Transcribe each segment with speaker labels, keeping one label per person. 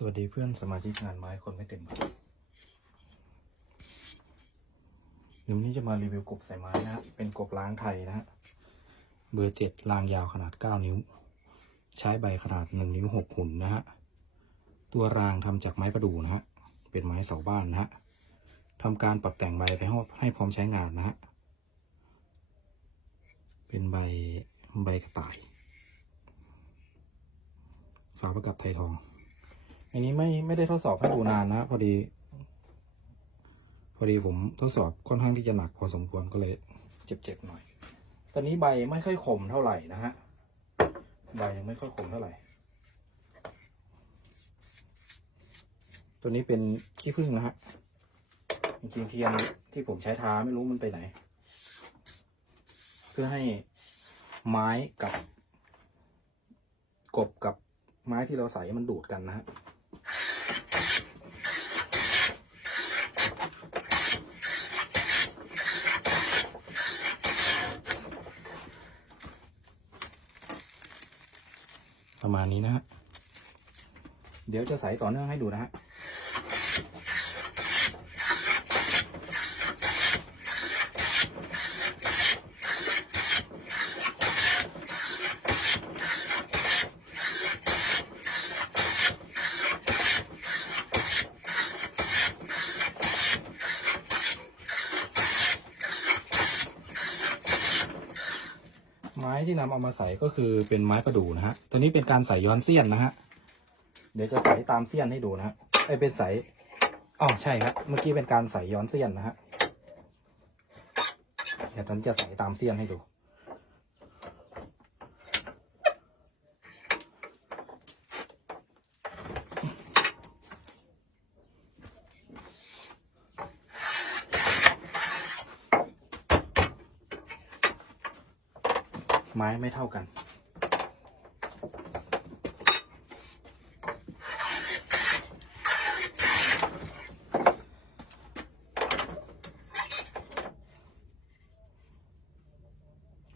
Speaker 1: สวัสดีเพื่อนสมาชิกงานไม้คนไม่เต็มบเดี๋ยววันนี้จะมารีวิวกบใส่ไม้นะฮะ เป็นกบล้างไทยนะฮะ เบอร์เจ็ดรางยาวขนาดเก้านิ้ว ใช้ใบขนาดหนึ่งนิ้วหกหุ่นนะฮะ ตัวรางทำจากไม้ประดู่นะฮะ เป็นไม้เสาบ้านนะฮะทำการปรับแต่งใบไปให้ให้พร้อมใช้งานนะฮะ เป็นใบใบกระต่าย ฝาประกับไทยทอง อันนี้ไม่ไม่ได้ทดสอบให้ดูนานนะ พอดี พอดีผมทดสอบค่อนข้างที่จะหนักพอสมควรก็เลยเจ็บๆหน่อย ตอนนี้ใบไม่ค่อยคมเท่าไหร่นะฮะ ใบยังไม่ค่อยคมเท่าไหร่ ตัวนี้เป็นขี้ผึ้งนะฮะ จริงเทียนที่ผมใช้ทาไม่รู้มันไปไหน เพื่อให้ไม้กับกบกับไม้ที่เราใส่มันดูดกันนะฮะ ประมาณนี้นะฮะ เดี๋ยวจะใส่ต่อเนื่องให้ดูนะฮะ ไม้ที่นำเอามาใส่ก็คือเป็นไม้ประดู่นะฮะ ตัวนี้เป็นการใส่ย้อนเสี้ยนนะฮะ เดี๋ยวจะใส่ตามเสี้ยนให้ดูนะฮะไอเป็นใส่อ๋อใช่ครับ เมื่อกี้เป็นการใส่ย้อนเสี้ยนนะฮะเดี๋ยวนั้นจะใส่ตามเสี้ยนให้ดู ไม้ไม่เท่ากัน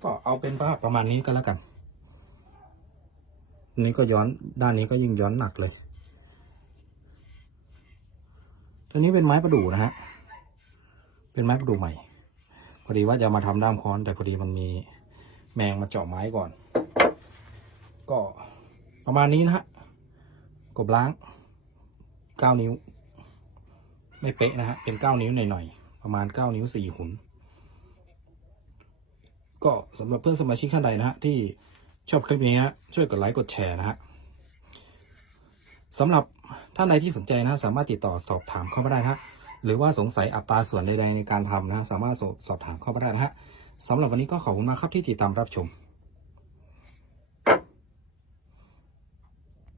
Speaker 1: ก็เอาเป็นว่าประมาณนี้ก็แล้วกันอัน นี้ก็ย้อนด้านนี้ก็ยิ่งย้อนหนักเลยตัวนี้เป็นไม้ประดู่นะฮะ เป็นไม้ประดู่ใหม่ พอดีว่าจะมาทำด้ามค้อนแต่พอดีมันมี แมงมาเจาะไม้ก่อน ก็ประมาณนี้นะฮะกบล้างเก้านิ้ว ไม่เป๊ะนะฮะเป็นเก้านิ้วหน่อยๆประมาณเก้านิ้วสี่หุนก็สำหรับเพื่อนสมาชิกท่านใดนะฮะที่ชอบคลิปนี้ช่วยกดไลค์กดแชร์นะฮะสำหรับท่านใดที่สนใจนะฮะสามารถติดต่อสอบถามเข้ามาได้นะฮะหรือว่าสงสัยอัตราส่วนใดๆในการทำนะฮะสามารถสอบถามเข้ามาได้นะฮะ สำหรับวันนี้ก็ขอบคุณมากครับที่ติดตามรับชม